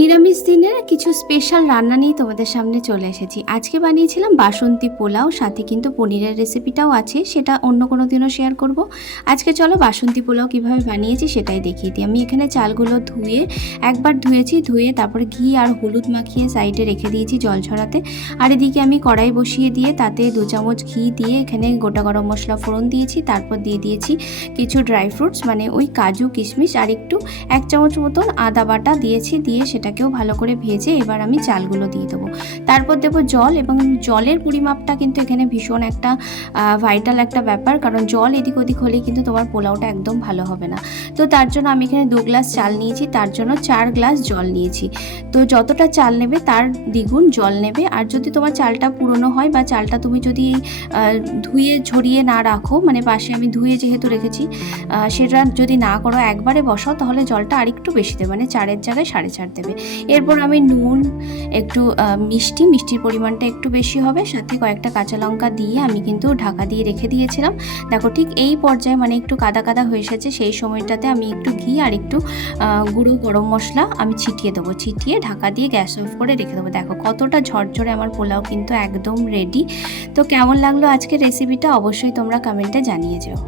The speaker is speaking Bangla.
নিরামিষ দিনের কিছু স্পেশাল রান্না নিয়ে তোমাদের সামনে চলে এসেছি। আজকে বানিয়েছিলাম বাসন্তী পোলাও, সাথে কিন্তু পনিরের রেসিপিটাও আছে, সেটা অন্য কোনো দিনও শেয়ার করব। আজকে চলো বাসন্তী পোলাও কিভাবে বানিয়েছি সেটাই দেখিয়ে দিই। আমি এখানে চালগুলো ধুয়ে একবার ধুয়েছি, ধুয়ে তারপরে ঘি আর হলুদ মাখিয়ে সাইডে রেখে দিয়েছি জল ঝরাতে। আর এদিকে আমি কড়াই বসিয়ে দিয়ে তাতে 2 চামচ ঘি দিয়ে এখানে গোটা গরম মশলা ফোড়ন দিয়েছি, তারপর দিয়ে দিয়েছি কিছু ড্রাই ফ্রুটস মানে ওই কাজু কিশমিশ, আর একটু 1 চামচ মতন আদা বাটা দিয়েছি। দিয়ে সেটাকেও ভালো করে ভেজে এবার আমি চালগুলো দিয়ে দেবো। তারপর দেবো জল, এবং জলের পরিমাপটা কিন্তু এখানে ভীষণ একটা ভাইটাল একটা ব্যাপার, কারণ জল এদিক ওদিক হলেই কিন্তু তোমার পোলাওটা একদম ভালো হবে না। তো তার জন্য আমি এখানে 2 গ্লাস চাল নিয়েছি, তার জন্য 4 গ্লাস জল নিয়েছি। তো যতটা চাল নেবে তার দ্বিগুণ জল নেবে। আর যদি তোমার চালটা পুরনো হয় বা চালটা তুমি যদি ধুয়ে ঝরিয়ে না রাখো, মানে পাশে আমি ধুয়ে যেহেতু রেখেছি, সেটা যদি না করো একবারে বসাও, তাহলে জলটা আরেকটু বেশি দেবে, মানে 4-এর জায়গায় 4.5 দেবে। এরপর আমি নুন, একটু মিষ্টির পরিমাণটা একটু বেশি হবে, সাথে কয়েকটা কাঁচা লঙ্কা দিয়ে আমি কিন্তু ঢাকা দিয়ে রেখে দিয়েছিলাম। দেখো ঠিক এই পর্যায়ে মানে একটু কাদা কাদা হয়ে এসেছে, সেই সময়টাতে আমি একটু ঘি আর একটু গুঁড়ো গরম মশলা আমি ছিটিয়ে দেবো। ছিটিয়ে ঢাকা দিয়ে গ্যাস অফ করে রেখে দেবো। দেখো কতটা ঝরঝরে আমার পোলাও কিন্তু একদম রেডি। তো কেমন লাগলো আজকের রেসিপিটা অবশ্যই তোমরা কমেন্টে জানিয়ে যেও।